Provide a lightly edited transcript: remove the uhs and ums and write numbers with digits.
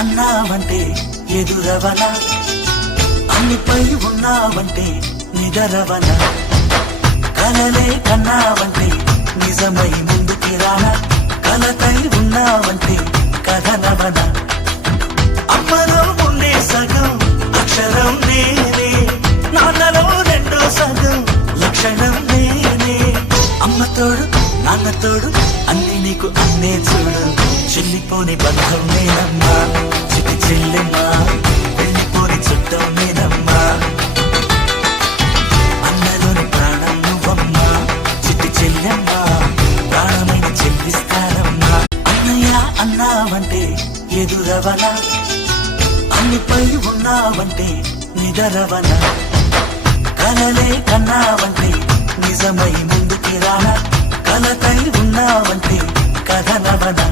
అన్నావంటే ఎదురవనా, అన్నిపై ఉన్నావంటే నిదరవనా, కలలే కన్నావంటే నిజమై ముందుకి రానా, కలతై ఉన్నావంటే కథనవనా. అమ్మలో ఉండే సగం అక్షరం నేనే, నాన్నలో రెండో సగం లక్షణం నేనే. అమ్మ తోడు నాన్న తోడు అన్ని నీకు అన్నే చూడు, చెల్లిపోని బంధం నేనమ్మా, చిట్టి చెల్లెమ్మా, వెళ్ళిపోని చుట్టం నేనమ్మా. అన్నలోని ప్రాణం నువ్వమ్మా, చిట్టి చెల్లెమ్మా, ప్రాణమైన చెల్లిస్తానమ్మా. అన్నయ్య అన్నావంటే ఎదురవనా, అన్నిపై ఉన్నావంటే నిదరవనా, కలలే కన్నావంటే నిజమై ముందుకి రానా, కలతై ఉన్నావంటే కథనవనా.